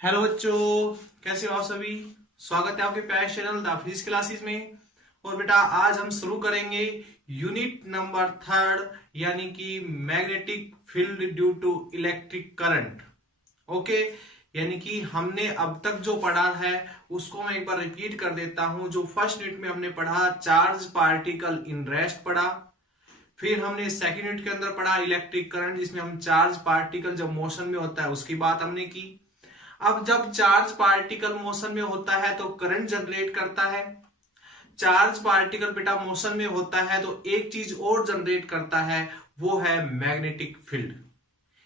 Hello बच्चों, कैसे हो आप सभी। स्वागत है आपके प्यारे चैनल द फिजिक्स क्लासेस में। और बेटा आज हम शुरू करेंगे यूनिट नंबर 3 यानी कि magnetic field due to electric current. Okay, यानी कि हमने अब तक जो पढ़ा है उसको मैं एक बार रिपीट कर देता हूं। जो फर्स्ट यूनिट में हमने पढ़ा चार्ज पार्टिकल इन रेस्ट पढ़ा, फिर हमने सेकेंड यूनिट के अंदर पढ़ा इलेक्ट्रिक करंट जिसमें हम चार्ज पार्टिकल जब मोशन में होता है उसकी बात हमने की। अब जब चार्ज पार्टिकल मोशन में होता है तो करंट जनरेट करता है। चार्ज पार्टिकल बेटा मोशन में होता है तो एक चीज और जनरेट करता है, वो है मैग्नेटिक फील्ड।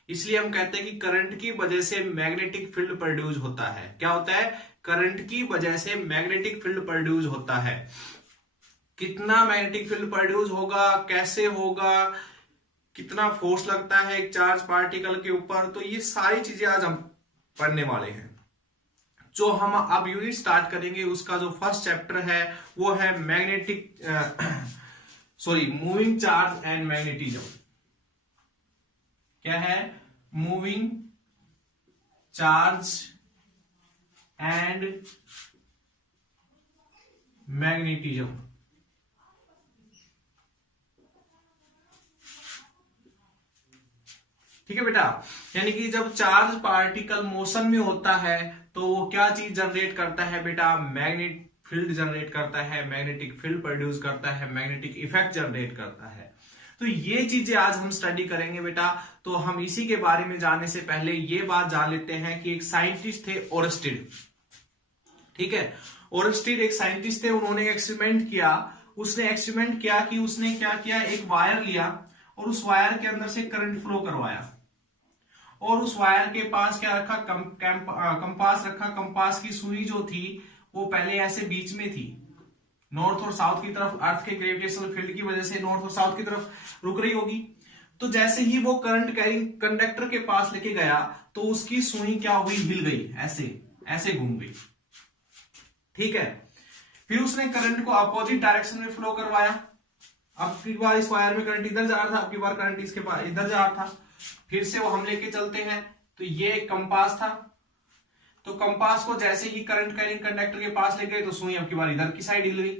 इसलिए हम कहते हैं कि करंट की वजह से मैग्नेटिक फील्ड प्रोड्यूस होता है। क्या होता है? करंट की वजह से मैग्नेटिक फील्ड प्रोड्यूस होता है। कितना मैग्नेटिक फील्ड प्रोड्यूस होगा, कैसे होगा, कितना फोर्स लगता है एक चार्ज पार्टिकल के ऊपर, तो ये सारी चीजें आज हम पढ़ने वाले हैं। जो हम अब यूनिट स्टार्ट करेंगे उसका जो फर्स्ट चैप्टर है वो है magnetic moving charge and magnetism. क्या है? Moving charge and magnetism. ठीक है बेटा, यानी कि जब चार्ज पार्टिकल मोशन में होता है तो वो क्या चीज जनरेट करता है बेटा? मैग्नेटिक फील्ड जनरेट करता है, मैग्नेटिक फील्ड प्रोड्यूस करता है, मैग्नेटिक इफेक्ट जनरेट करता है। तो ये चीजें आज हम स्टडी करेंगे बेटा। तो हम इसी के बारे में जानने से पहले ये बात जान लेते हैं कि एक साइंटिस्ट थे ओरस्टेड। ठीक है, ओरस्टेड एक साइंटिस्ट थे, उन्होंने एक्सपेरिमेंट किया। उसने एक्सपेरिमेंट किया कि उसने क्या किया, एक वायर लिया और उस वायर के अंदर से करंट फ्लो करवाया और उस वायर के पास क्या रखा, कंपास रखा। कंपास की सुई जो थी वो पहले ऐसे बीच में थी, नॉर्थ और साउथ की तरफ। अर्थ के ग्रेविटेशनल फील्ड की वजह से नॉर्थ और साउथ की तरफ रुक रही होगी। तो जैसे ही वो करंट कैरिंग कंडक्टर के पास लेके गया तो उसकी सुई क्या हुई, हिल गई, ऐसे ऐसे घूम गई। ठीक है, फिर उसने करंट को अपोजिट डायरेक्शन में फ्लो करवाया। अब की बार इस वायर में करंट इधर जा रहा था, अब की बार करंट इसके पास इधर जा रहा था। फिर से वो हम लेके चलते हैं तो ये एक कंपास था, तो कंपास को जैसे ही करंट कैरिंग कंडक्टर के पास ले गए तो सुई अब की बार इधर की साइड हिल गई।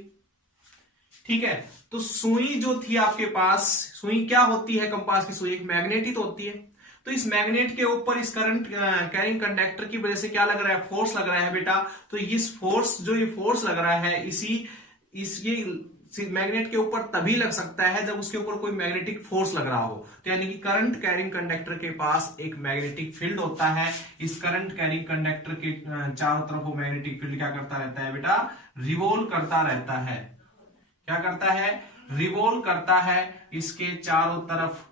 ठीक है, तो सुई जो थी आपके पास, सुई क्या होती है? कंपास की सुई एक मैग्नेट ही तो होती है। तो इस मैग्नेट के ऊपर इस करंट कैरिंग कंडक्टर की वजह से क्या लग रहा है? फोर्स लग रहा है बेटा। तो इस फोर्स, जो ये फोर्स लग रहा है, ये मैग्नेट के ऊपर तभी लग सकता है जब उसके ऊपर कोई मैग्नेटिक फोर्स लग रहा हो। तो यानी कि करंट कैरिंग कंडक्टर के पास एक मैग्नेटिक फील्ड होता है। इस करंट कैरिंग कंडक्टर के चारों तरफ वो मैग्नेटिक फील्ड क्या करता रहता है बेटा? रिवॉल्व करता रहता है। क्या करता है? रिवॉल्व करता है इसके चारों तरफ।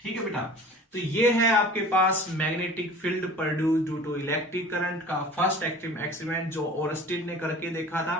ठीक है बेटा, तो ये है आपके पास magnetic field produce due to electric current का फर्स्ट एक्सपेरिमेंट जो ओरस्टेड ने करके देखा था।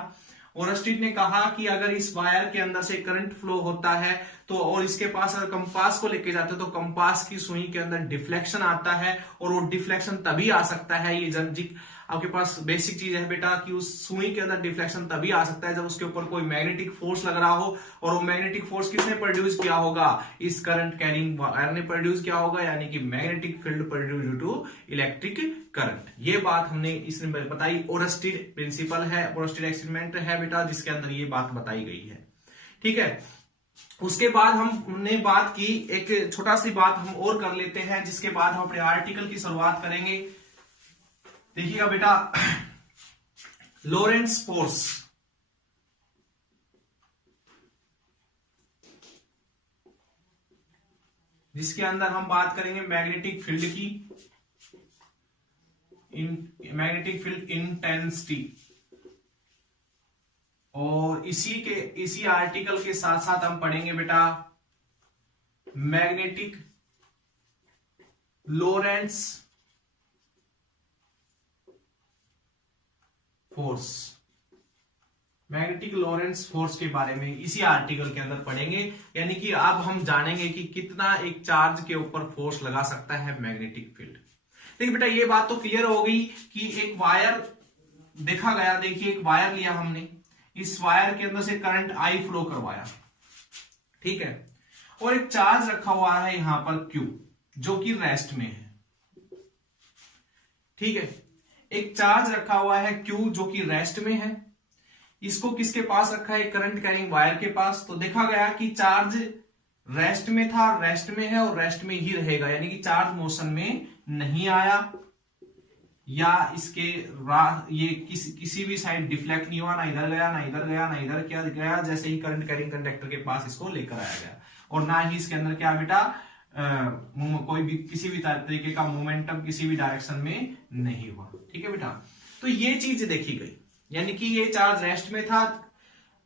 ओरस्टेड ने कहा कि अगर इस वायर के अंदर से करंट फ्लो होता है तो, और इसके पास अगर कंपास को लेके जाते तो कंपास की सुई के अंदर डिफ्लेक्शन आता है, और वो डिफ्लेक्शन तभी आ सकता है, ये आपके पास बेसिक चीज है बेटा, कि उस सुई के अंदर डिफ्लेक्शन तभी आ सकता है जब उसके ऊपर कोई मैग्नेटिक फोर्स लग रहा हो। और वो मैग्नेटिक फोर्स किसने प्रोड्यूस किया होगा? इस करंट कैरिंग वायर ने प्रोड्यूस किया होगा, यानी कि magnetic field produce due to electric current. ये बात हमने इसमें बताई। ओरस्टेड प्रिंसिपल है, ओरस्टेड एक्सपेरिमेंट है बेटा, जिसके अंदर ये बात बताई गई है। ठीक है, उसके बाद हमने बात की, एक छोटा सी बात हम और कर लेते हैं, जिसके बाद हम अपने आर्टिकल की शुरुआत करेंगे। देखिएगा बेटा, लॉरेंट्ज फोर्स, जिसके अंदर हम बात करेंगे मैग्नेटिक फील्ड की, मैग्नेटिक फील्ड इंटेंसिटी। और इसी आर्टिकल के साथ साथ हम पढ़ेंगे बेटा मैग्नेटिक लॉरेंट्ज फोर्स। मैग्नेटिक लॉरेंट्ज फोर्स के बारे में इसी आर्टिकल के अंदर पढ़ेंगे। यानी कि अब हम जानेंगे कि कितना एक चार्ज के ऊपर फोर्स लगा सकता है मैग्नेटिक फील्ड। देखिए बेटा, ये बात तो क्लियर हो गई कि एक वायर देखा गया। देखिए, एक वायर लिया हमने, इस वायर के अंदर से करंट आई फ्लो करवाया। ठीक है, और एक चार्ज रखा हुआ है यहां पर Q, जो कि रेस्ट में है। ठीक है, एक चार्ज रखा हुआ है Q जो कि रेस्ट में है, इसको किसके पास रखा है, करंट कैरिंग वायर के पास। तो देखा गया कि चार्ज रेस्ट में था, रेस्ट में है और रेस्ट में ही रहेगा, यानी कि चार्ज मोशन में नहीं आया या इसके ये किसी भी साइड डिफ्लेक्ट नहीं हुआ, ना इधर गया ना इधर गया ना इधर क्या गया, जैसे ही करंट कैरिंग कंडक्टर के पास इसको लेकर आया गया। और ना ही इसके अंदर क्या बेटा कोई भी किसी भी तरीके का मोमेंटम किसी भी डायरेक्शन में नहीं हुआ। ठीक है बेटा, तो ये चीज देखी गई, यानी कि ये चार्ज रेस्ट में था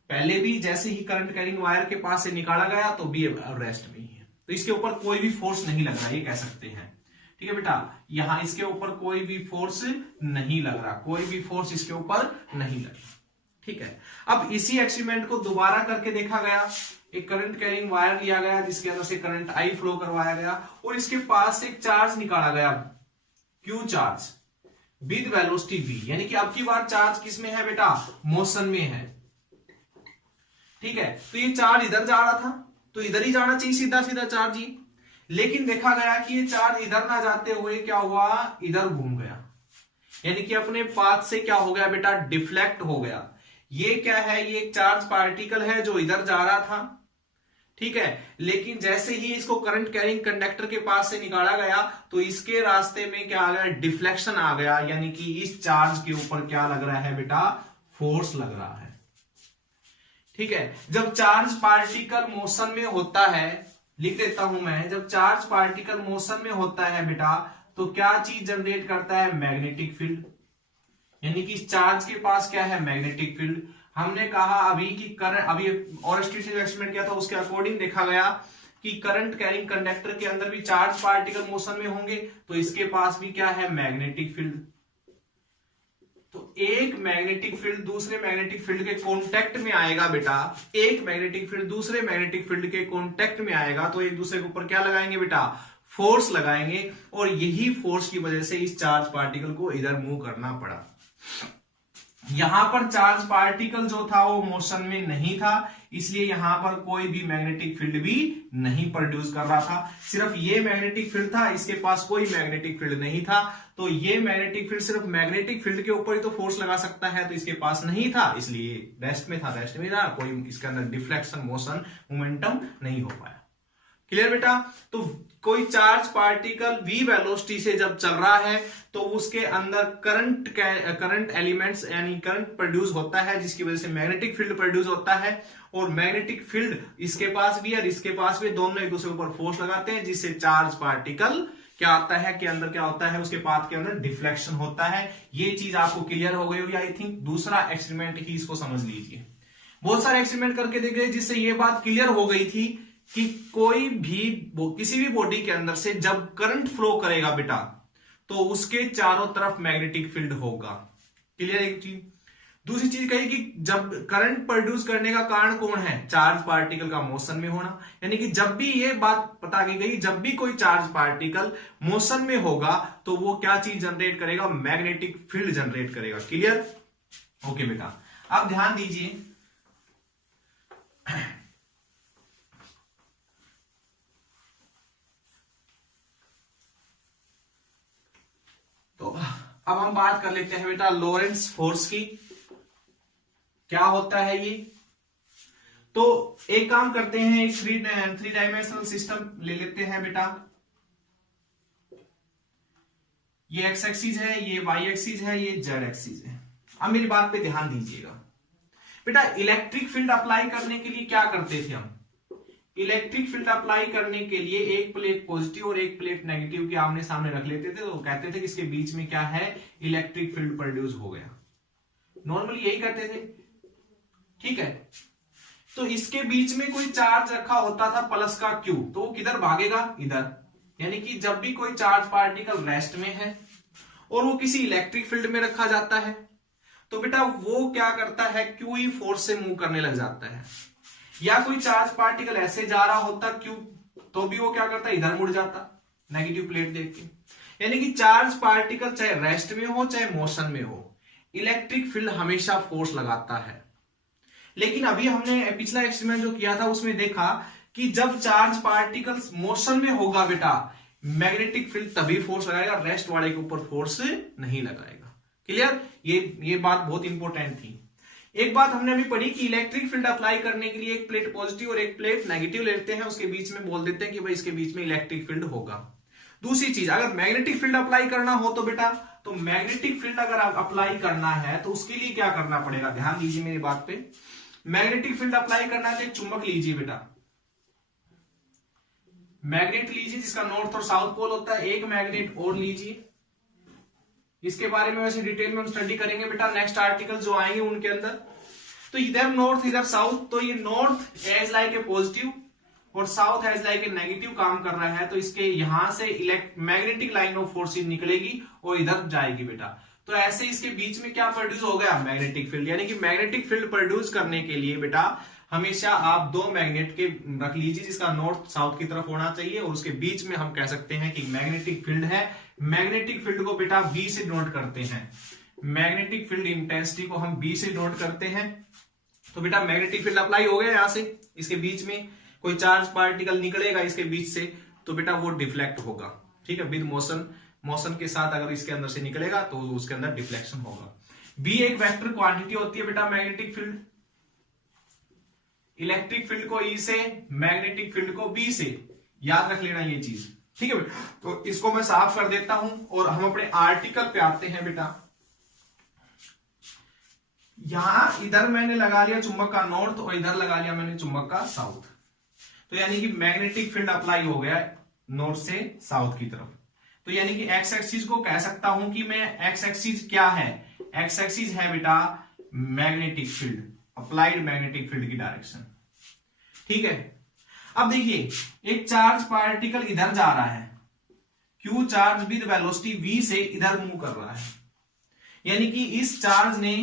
पहले भी, जैसे ही करंट कैरिंग वायर के पास से निकाला गया तो भी रेस्ट में ही है, तो इसके ऊपर कोई भी फोर्स नहीं लग रहा, ये कह सकते हैं। ठीक है बेटा, यहां इसके ऊपर कोई भी फोर्स नहीं लग रहा, कोई भी फोर्स इसके ऊपर नहीं लग रहा। ठीक है, अब इसी एक्सपेरिमेंट को दोबारा करके देखा गया, एक करंट कैरिंग वायर लिया गया जिसके अंदर से करंट आई फ्लो करवाया गया और इसके पास से एक चार्ज निकाला गया Q charge with velocity v, यानी कि अब की बार चार्ज किसमें है बेटा, मोशन में है। ठीक है, तो ये चार्ज इधर जा रहा था तो इधर ही जाना चाहिए सीधा सीधा चार्ज ही, लेकिन देखा गया कि ये चार्ज इधर ना जाते हुए क्या हुआ, इधर घूम गया, यानी कि अपने पाथ से क्या हो गया बेटा, डिफ्लेक्ट हो गया। ये क्या है, ये एक चार्ज पार्टिकल है जो इधर जा रहा था। ठीक है, लेकिन जैसे ही इसको करंट कैरिंग कंडक्टर के पास से निकाला गया तो इसके रास्ते में क्या आ गया, डिफ्लेक्शन आ गया, यानी कि इस चार्ज के ऊपर क्या लग रहा है बेटा, फोर्स लग रहा है। ठीक है, जब चार्ज पार्टिकल मोशन में होता है, लिख देता हूं मैं, जब चार्ज पार्टिकल मोशन में होता है बेटा तो क्या चीज जनरेट करता है, मैग्नेटिक फील्ड, यानी कि चार्ज के पास क्या है, मैग्नेटिक फील्ड। हमने कहा अभी कि करंट, अभी और एक्सपेरिमेंट किया था उसके अकॉर्डिंग देखा गया कि करंट कैरिंग कंडक्टर के अंदर भी चार्ज पार्टिकल मोशन में होंगे तो इसके पास भी क्या है, मैग्नेटिक फील्ड। तो एक मैग्नेटिक फील्ड दूसरे मैग्नेटिक फील्ड के कांटेक्ट में आएगा बेटा, एक मैग्नेटिक फील्ड दूसरे मैग्नेटिक फील्ड के कांटेक्ट में आएगा तो एक दूसरे के ऊपर क्या लगाएंगे बेटा, फोर्स लगाएंगे, और यही फोर्स की वजह से इस चार्ज पार्टिकल को इधर मूव करना पड़ा। यहां पर चार्ज पार्टिकल जो था वो मोशन में नहीं था, इसलिए यहां पर कोई भी मैग्नेटिक फील्ड भी नहीं प्रोड्यूस कर रहा था, सिर्फ ये मैग्नेटिक फील्ड था, इसके पास कोई मैग्नेटिक फील्ड नहीं था। तो ये मैग्नेटिक फील्ड सिर्फ मैग्नेटिक फील्ड के ऊपर ही तो फोर्स लगा सकता है, तो इसके पास नहीं था, इसलिए रेस्ट में था, रेस्ट में था, कोई इसके अंदर डिफ्लेक्शन मोशन मोमेंटम नहीं हो पाया। क्लियर बेटा, तो कोई चार्ज पार्टिकल v वेलोसिटी से जब चल रहा है तो उसके अंदर करंट एलिमेंट्स यानी करंट प्रोड्यूस होता है, जिसकी वजह से मैग्नेटिक फील्ड प्रोड्यूस होता है, और मैग्नेटिक फील्ड इसके पास भी और इसके पास भी, दोनों एक दूसरे के ऊपर फोर्स लगाते हैं, जिससे चार्ज पार्टिकल क्या आता है, के अंदर क्या होता है, उसके पाथ के अंदर डिफ्लेक्शन होता है। ये चीज आपको क्लियर हो गई होगी आई थिंक। दूसरा एक्सपेरिमेंट ही इसको समझ लीजिए, बहुत सारे एक्सपेरिमेंट करके देख गए जिससे ये बात क्लियर हो गई थी कि कोई भी किसी भी बॉडी के अंदर से जब करंट फ्लो करेगा बेटा तो उसके चारों तरफ मैग्नेटिक फील्ड होगा। क्लियर एक चीज। दूसरी चीज कही कि जब करंट प्रोड्यूस करने का कारण कौन है, चार्ज पार्टिकल का मोशन में होना, यानी कि जब भी ये बात पता की गई, जब भी कोई चार्ज पार्टिकल मोशन में होगा तो वो क्या चीज जनरेट करेगा, मैग्नेटिक फील्ड जनरेट करेगा। क्लियर, ओके बेटा। अब ध्यान दीजिए, तो अब हम बात कर लेते हैं बेटा लॉरेंट्ज फोर्स की, क्या होता है ये। तो एक काम करते हैं, एक थ्री डायमेंशनल सिस्टम ले लेते हैं बेटा। ये एक्स एक्सिस है, ये वाई एक्सिस है, ये जेड एक्सिस है। अब मेरी बात पे ध्यान दीजिएगा बेटा, इलेक्ट्रिक फील्ड अप्लाई करने के लिए क्या करते थे हम, इलेक्ट्रिक फील्ड अप्लाई करने के लिए एक प्लेट पॉजिटिव और एक प्लेट नेगेटिव के आमने सामने रख लेते थे, तो कहते थे कि इसके बीच में क्या है, इलेक्ट्रिक फील्ड प्रोड्यूस हो गया। नॉर्मली यही करते थे, ठीक है। तो इसके बीच में कोई चार्ज रखा होता था प्लस का क्यू, तो वो किधर भागेगा, इधर। यानी कि जब भी कोई चार्ज पार्टिकल रेस्ट में है और वो किसी इलेक्ट्रिक फील्ड में रखा जाता है तो बेटा वो क्या करता है, क्यू ही फोर्स से मूव करने लग जाता है। या कोई चार्ज पार्टिकल ऐसे जा रहा होता क्यू, तो भी वो क्या करता, इधर मुड़ जाता नेगेटिव प्लेट देख के। यानी कि चार्ज पार्टिकल चाहे रेस्ट में हो चाहे मोशन में हो, इलेक्ट्रिक फील्ड हमेशा फोर्स लगाता है। लेकिन अभी हमने पिछला एक्सपेरिमेंट जो किया था उसमें देखा कि जब चार्ज पार्टिकल मोशन में होगा बेटा, मैग्नेटिक फील्ड तभी फोर्स लगाएगा, रेस्ट वाले के ऊपर फोर्स नहीं लगाएगा। क्लियर? ये बात बहुत इंपॉर्टेंट थी। एक बात हमने अभी पढ़ी कि इलेक्ट्रिक फील्ड अप्लाई करने के लिए एक प्लेट पॉजिटिव और एक प्लेट नेगेटिव लेते हैं, उसके बीच में बोल देते हैं कि भाई इसके बीच में इलेक्ट्रिक फील्ड होगा। दूसरी चीज, अगर मैग्नेटिक फील्ड अप्लाई करना हो तो बेटा, तो मैग्नेटिक फील्ड अगर अप्लाई करना है तो उसके लिए क्या करना पड़ेगा, ध्यान दीजिए मेरी बात पे। मैग्नेटिक फील्ड अप्लाई करना है तो एक चुंबक लीजिए बेटा, मैग्नेट लीजिए जिसका नॉर्थ और साउथ पोल होता है, एक मैग्नेट और लीजिए। इसके बारे में वैसे डिटेल में हम स्टडी करेंगे बेटा नेक्स्ट आर्टिकल जो आएंगे उनके अंदर। तो इधर नॉर्थ इधर साउथ, तो ये north as like a positive और south as like a negative काम कर रहा है, तो इसके यहां से मैग्नेटिक लाइन ऑफ फोर्स निकलेगी और इधर जाएगी बेटा। तो ऐसे इसके बीच में क्या प्रोड्यूस हो गया, मैग्नेटिक फील्ड। यानी कि मैग्नेटिक फील्ड प्रोड्यूस करने के लिए बेटा हमेशा आप दो मैग्नेट के रख लीजिए जिसका नॉर्थ साउथ की तरफ होना चाहिए, और उसके बीच में हम कह सकते हैं कि मैग्नेटिक फील्ड है। मैग्नेटिक फील्ड को बेटा बी से नोट करते हैं, मैग्नेटिक फील्ड इंटेंसिटी को हम बी से नोट करते हैं। तो बेटा मैग्नेटिक फील्ड अप्लाई हो गया, यहां से इसके बीच में कोई चार्ज पार्टिकल निकलेगा इसके बीच से, तो बेटा वो डिफ्लेक्ट होगा। ठीक है, विद मोशन के साथ अगर इसके अंदर से निकलेगा तो उसके अंदर डिफ्लेक्शन होगा। बी एक वेक्टर क्वांटिटी होती है बेटा मैग्नेटिक फील्ड। इलेक्ट्रिक फील्ड को ई से, मैग्नेटिक फील्ड को बी से, याद रख लेना ये चीज। ठीक है बेटा, तो इसको मैं साफ कर देता हूं और हम अपने आर्टिकल पे आते हैं बेटा। यहां इधर मैंने लगा लिया चुंबक का नॉर्थ और इधर लगा लिया मैंने चुंबक का साउथ, तो यानी कि मैग्नेटिक फील्ड अप्लाई हो गया नॉर्थ से साउथ की तरफ। तो यानी कि एक्स एक्सिस को कह सकता हूं कि मैं, एक्स एक्सिस क्या है, एक्स एक्सिस है बेटा magnetic field, applied magnetic field की डायरेक्शन। ठीक है, अब देखिए एक चार्ज पार्टिकल इधर जा रहा है, Q charge with velocity v से इधर मूव कर रहा है, यानी कि इस चार्ज ने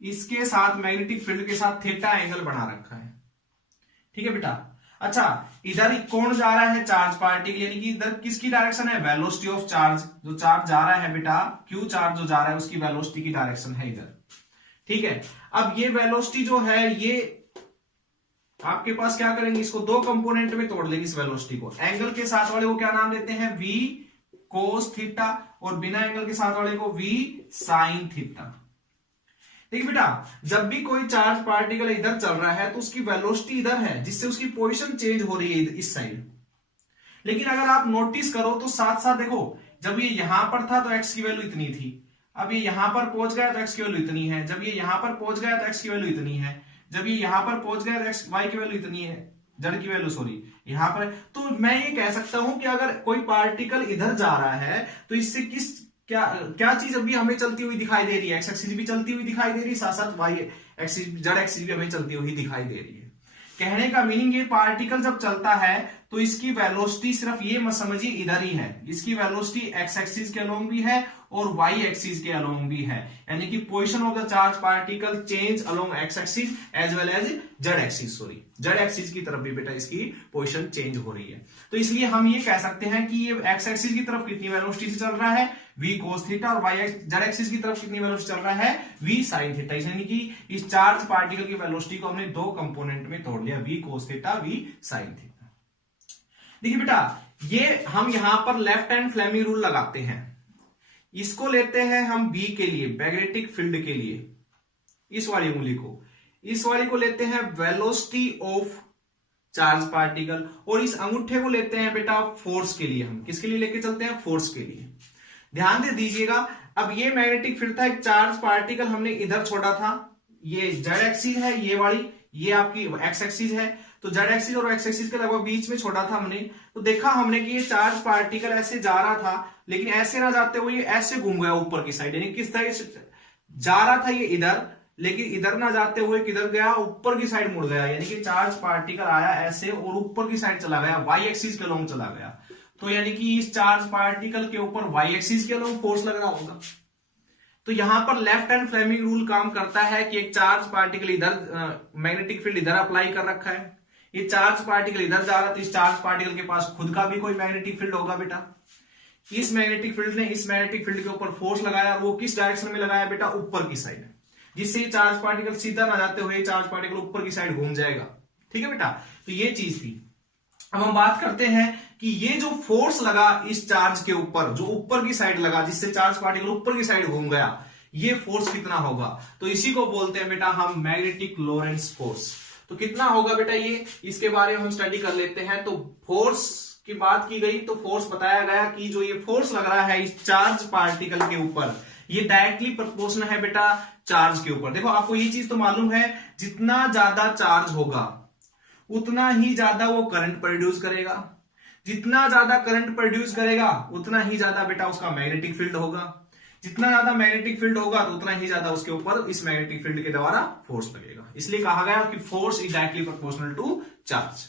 इसके साथ मैग्नेटिक फील्ड के साथ थीटा एंगल बना रखा है। ठीक है बेटा, अच्छा इधर कौन जा रहा है, चार्ज पार्टिकल, यानी कि इधर किसकी डायरेक्शन है, वेलोसिटी ऑफ चार्ज, जो चार्ज जा रहा है बेटा, क्यू चार्ज जो जा रहा है उसकी वेलोसिटी की डायरेक्शन है इधर। ठीक है, अब ये वेलोसिटी जो है ये आपके पास क्या करेंगे, इसको दो कंपोनेंट में तोड़ लेंगे इस वेलोसिटी को। एंगल के साथ वाले को क्या नाम देते हैं, v कोस थीटा, और बिना एंगल के साथ वाले को v साइन थीटा। देखिए बेटा, जब भी कोई चार्ज पार्टिकल इधर चल रहा है तो उसकी वेलोसिटी इधर है, जिससे उसकी पोजीशन चेंज हो रही है इस साइड। लेकिन अगर आप नोटिस करो तो साथ साथ देखो, जब ये यहां पर था तो x की वैल्यू इतनी थी, अब ये यहां पर पहुंच गया तो x की वैल्यू इतनी है, जब ये यहां पर पहुंच गया तो x की वैल्यू इतनी है, जब ये यहां पर पहुंच गया तो y की वैल्यू इतनी है, z की वैल्यू सॉरी यहां पर। तो मैं ये कह सकता हूं कि अगर कोई पार्टिकल इधर जा रहा है तो इससे क्या चीज अभी हमें चलती हुई दिखाई दे रही है, एक्स एक्सिस भी चलती हुई दिखाई दे रही है, साथ साथ वाई एक्सिस, जेड एक्सिस भी हमें चलती हुई दिखाई दे रही है। कहने का मीनिंग, ये पार्टिकल जब चलता है तो इसकी वेलोसिटी सिर्फ ये मत समझिए इधर ही है, इसकी वेलोसिटी एक्स एक्सिस के अलोंग भी है और वाई एक्सिस के अलोंग भी है, यानी कि position of the charge particle change along x axis as well as z axis, sorry z axis की तरफ भी बेटा इसकी पोजीशन चेंज हो रही है। तो इसलिए हम ये कह सकते हैं कि ये एक्स एक्सिस की तरफ कितनी वेलोसिटी से चल रहा है, v cos थीटा, और y जेड एक्सिस की तरफ कितनी वेलोसिटी चल रहा है, v sin थीटा। यानी कि इस चार्ज पार्टिकल की वेलोसिटी को हमने दो कंपोनेंट में तोड़ लिया, v cos theta, v sin theta. देखिए बेटा, ये हम यहां पर लेफ्ट हैंड फ्लेमिंग रूल लगाते हैं, इसको लेते हैं हम b के लिए, मैग्नेटिक फील्ड के लिए, इस वाली उंगली को, इस वाली को लेते हैं वेलोसिटी ऑफ चार्ज पार्टिकल, और इस अंगूठे को लेते हैं बेटा फोर्स के लिए। हम किसके लिए लेके चलते हैं, फोर्स के लिए। ध्यान दे दीजिएगा, अब ये मैग्नेटिक फील्ड था, एक चार्ज पार्टिकल हमने इधर छोड़ा था, ये जेड एक्सिस है, ये वाली ये आपकी एक्स एक्सिस है, तो जेड एक्सिस और एक्स एक्सिस के लगभग बीच में छोड़ा था हमने। तो देखा हमने कि ये चार्ज पार्टिकल ऐसे जा रहा था, लेकिन ऐसे ना जाते हुए ये ऐसे घूम गया ऊपर की साइड, यानी किस तरह से जा रहा था ये इधर, लेकिन इधर ना जाते हुए किधर गया, ऊपर की साइड मुड़ गया, यानी कि चार्ज पार्टिकल आया ऐसे और ऊपर की साइड चला गया, वाई एक्सिस के अलोंग चला गया। तो यानी कि इस चार्ज पार्टिकल के ऊपर वाई एक्सिस के अलोंग फोर्स लग रहा होगा। तो यहां पर लेफ्ट हैंड फ्लेमिंग रूल काम करता है कि एक चार्ज पार्टिकल इधर, मैग्नेटिक फील्ड इधर अप्लाई कर रखा है, ये चार्ज पार्टिकल इधर जा रहा है, तो इस चार्ज पार्टिकल के पास खुद का भी कोई मैग्नेटिक फील्ड होगा बेटा। इस मैग्नेटिक फील्ड ने इस मैग्नेटिक फील्ड के ऊपर फोर्स लगाया, वो किस डायरेक्शन में लगाया बेटा, ऊपर की साइड, जिससे ये चार्ज पार्टिकल सीधा ना जाते हुए चार्ज पार्टिकल ऊपर की साइड घूम जाएगा। ठीक है बेटा, तो ये चीज थी। अब हम बात करते हैं कि कि ये जो फोर्स लगा इस चार्ज के ऊपर, जो ऊपर की साइड लगा, जिससे चार्ज पार्टिकल ऊपर की साइड घूम गया, ये फोर्स कितना होगा? तो इसी को बोलते हैं बेटा हम मैग्नेटिक लोरेंट्ज फोर्स। तो कितना होगा बेटा ये, इसके बारे में हम स्टडी कर लेते हैं। तो फोर्स की बात की गई तो फोर्स बताया गया कि जो ये फोर्स लग रहा है इस चार्ज पार्टिकल के ऊपर, ये डायरेक्टली प्रोपोर्शनल है बेटा चार्ज के ऊपर। देखो आपको ये चीज तो मालूम है, जितना ज्यादा चार्ज होगा उतना ही ज्यादा वो करंट प्रोड्यूस करेगा, जितना ज्यादा करंट प्रोड्यूस करेगा उतना ही ज्यादा बेटा उसका मैग्नेटिक फील्ड होगा, जितना ज्यादा मैग्नेटिक फील्ड होगा तो उतना ही ज्यादा उसके ऊपर इस मैग्नेटिक फील्ड के द्वारा फोर्स लगेगा। इसलिए कहा गया कि force is directly proportional to charge.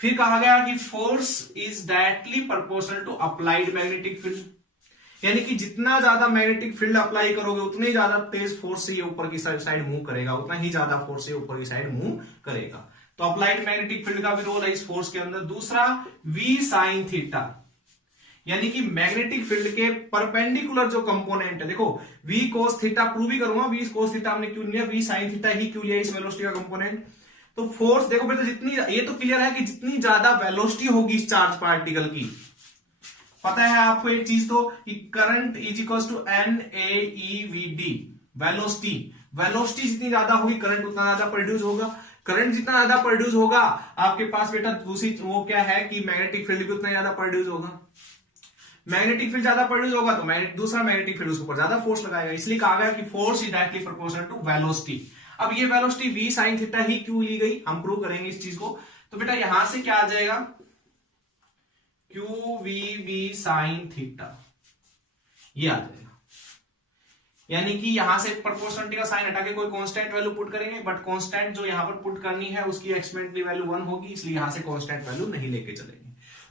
फिर कहा गया कि force is directly proportional to applied magnetic field, यानी कि जितना ज्यादा मैग्नेटिक फील्ड अप्लाई करोगे उतनी ज्यादा तेज फोर्स से ये ऊपर की साइड मूव करेगा, उतना ही ज्यादा फोर्स से ऊपर की साइड मूव करेगा। तो अप्लाइड मैग्नेटिक फील्ड का भी रोल है इस फोर्स के अंदर। दूसरा V sin थीटा, यानी कि मैग्नेटिक फील्ड के परपेंडिकुलर जो कंपोनेंट है, देखो V cos थीटा प्रूव भी करूंगा, V cos थीटा हमने क्यों लिया, V sin थीटा ही क्यों लिया इस वेलोसिटी का कंपोनेंट। तो फोर्स देखो बेटा, जितनी ये तो क्लियर है कि जितनी ज्यादा वेलोसिटी होगी इस चार्ज पार्टिकल की, पता है आपको एक चीज तो कि current is equal to NAEVD, velocity. Velocity जितनी ज्यादा होगी करंट उतना ज्यादा प्रोड्यूस होगा, करंट जितना ज्यादा प्रोड्यूस होगा आपके पास बेटा दूसरी वो क्या है कि मैग्नेटिक फील्ड भी उतना ज्यादा प्रोड्यूस होगा। मैग्नेटिक फील्ड ज्यादा प्रोड्यूस होगा तो दूसरा मैग्नेटिक फील्ड उसके ऊपर ज्यादा फोर्स लगाएगा। इसलिए कहा गया कि force is directly proportional to velocity. अब ये वेलोसिटी V sin थीटा ही क्यों ली गई, हम प्रूव करेंगे इस चीज को। तो बेटा यहां से क्या आ जाएगा, QVB sin थीटा, ये आ जाएगा। यानी कि यहां से प्रोपोर्शनलिटी का साइन हटा के कोई कांस्टेंट वैल्यू पुट करेंगे, बट कांस्टेंट जो यहां पर पुट करनी है उसकी एक्सपेरिमेंटली वैल्यू 1 होगी, इसलिए यहां से कांस्टेंट वैल्यू नहीं लेके चलेंगे।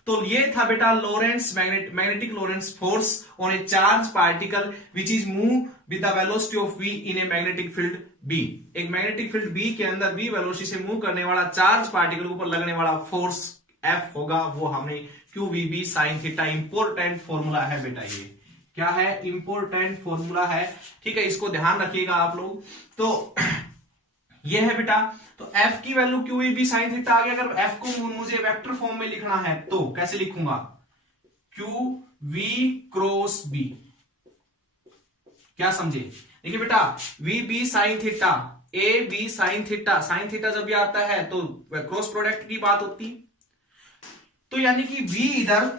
तो ये था बेटा Lorentz magnetic Lorentz force on a charge particle which is move with the velocity of V in a magnetic field B। एक मैग्नेटिक फील्ड B के अंदर V वेलोसिटी से मूव करने वाला चार्ज पार्टिकल के ऊपर लगने वाला फोर्स F होगा, वो हमने QVB sin theta, important formula है बेटा, ये क्या है, इंपोर्टेंट फॉर्मूला है, ठीक है, इसको ध्यान रखिएगा आप लोग। तो ये है बेटा, तो F की वैल्यू QVB sin थीटा आ गया। अगर F को मुझे वेक्टर फॉर्म में लिखना है तो कैसे लिखूंगा, QV क्रॉस B, क्या समझे? देखिए बेटा VB sin theta, AB sin theta, sin theta जब भी आता है तो क्रॉस प्रोडक्ट की बात होती, तो यानी कि V इधर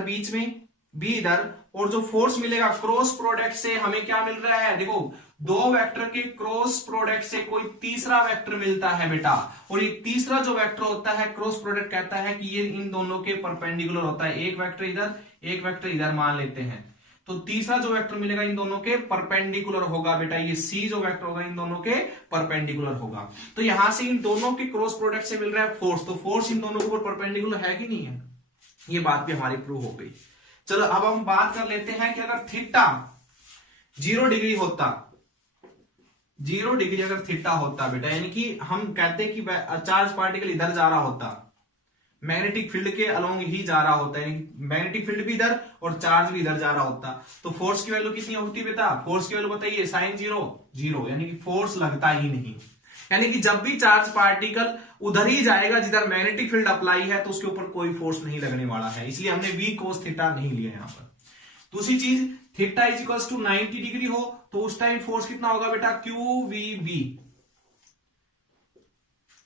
बीच में, B इधर, और जो फोर्स मिलेगा क्रॉस प्रोडक्ट से हमें क्या मिल रहा है, देखो दो वेक्टर के क्रॉस प्रोडक्ट से कोई तीसरा वेक्टर मिलता है बेटा, और ये तीसरा जो वेक्टर होता है क्रॉस प्रोडक्ट कहता है कि ये इन दोनों के परपेंडिकुलर होता है, एक वेक्टर इधर एक वेक्टर इधर मान लेते हैं, तो तीसरा जो वेक्टर मिलेगा इन दोनों के परपेंडिकुलर होगा बेटा, ये C जो वेक्टर होगा इन दोनों के परपेंडिकुलर होगा। तो यहां से इन दोनों के क्रॉस प्रोडक्ट से मिल रहा है फोर्स, तो फोर्स इन दोनों के ऊपर परपेंडिकुलर है कि नहीं है, ये बात भी हमारी प्रूव हो गई। चलो अब हम बात कर लेते हैं कि अगर थीटा 0 डिग्री होता, 0 डिग्री अगर थीटा होता बेटा, यानी कि हम कहते हैं कि चार्ज पार्टिकल इधर जा रहा होता, मैग्नेटिक फील्ड के अलोंग ही जा रहा होता है, मैग्नेटिक फील्ड भी इधर और चार्ज भी इधर जा रहा होता, तो फोर्स की वैल्यू कितनी होती बेटा, फोर्स की वैल्यू बताइए, sin 0, यानी कि फोर्स लगता ही नहीं। यानी कि जब भी चार्ज पार्टिकल उधर ही जाएगा जिधर मैग्नेटिक फील्ड अप्लाई है तो उसके ऊपर कोई फोर्स नहीं लगने वाला है, इसलिए हमने V cos थीटा नहीं लिया यहां पर। दूसरी चीज, theta is equal to 90 degree हो तो उस टाइम फोर्स कितना होगा बेटा, QVB,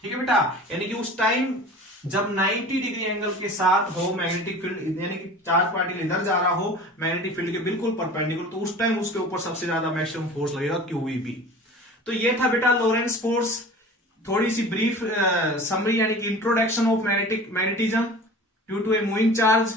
ठीक है बेटा, यानी कि उस टाइम जब 90 डिग्री एंगल के साथ हो मैग्नेटिक फील्ड, यानी कि चार्ज पार्टिकल इधर जा रहा हो मैग्नेटिक फील्ड के बिल्कुल परपेंडिकुलर, तो उस टाइम उसके ऊपर सबसे ज्यादा मैक्सिमम फोर्स लगेगा QVB। तो ये था बेटा लोरेंट्ज फोर्स, थोड़ी सी ब्रीफ समरी यानी कि introduction of magnetism due to a moving charge,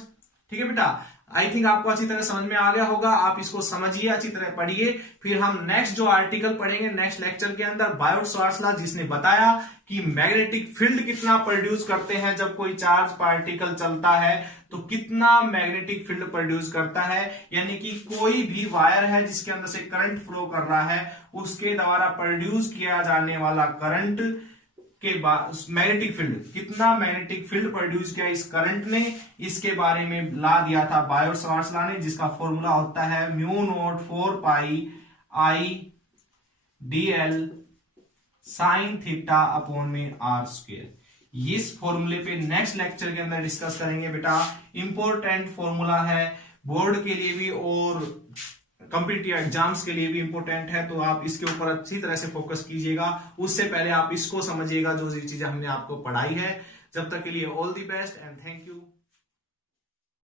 ठीक है बेटा। आई थिंक आपको अच्छी तरह समझ में आ गया होगा, आप इसको समझिए, अच्छी तरह पढ़िए। फिर हम नेक्स्ट जो आर्टिकल पढ़ेंगे नेक्स्ट लेक्चर के अंदर, बायोट-सावर्ट्स लॉ, जिसने बताया कि मैग्नेटिक फील्ड कितना प्रोड्यूस करते हैं जब कोई चार्ज पार्टिकल चलता है, तो कितना मैग्नेटिक फील्ड प्रोड्यूस करता है, यानी कि कोई भी वायर है जिसके अंदर से करंट फ्लो कर रहा है उसके द्वारा प्रोड्यूस किया जाने वाला करंट के बाद मैग्नेटिक फील्ड, कितना मैग्नेटिक फील्ड प्रोड्यूस किया इस करंट ने, इसके बारे में ला दिया था बायोट-सावर्ट्स लॉ ने, जिसका फॉर्मूला होता है μ04 पाई I dl sin theta upon में r स्क्वायर। इस फॉर्मूले पे नेक्स्ट लेक्चर के अंदर डिस्कस करेंगे बेटा। इंपॉर्टेंट फॉर्मूला है, बोर्ड के लिए भी और कॉम्पिटिटिव एग्जाम्स के लिए भी इंपॉर्टेंट है, तो आप इसके ऊपर अच्छी तरह से फोकस कीजिएगा। उससे पहले आप इसको समझिएगा जो चीजें हमने आपको पढ़ाई है। जब तक के लिए all the best and thank you.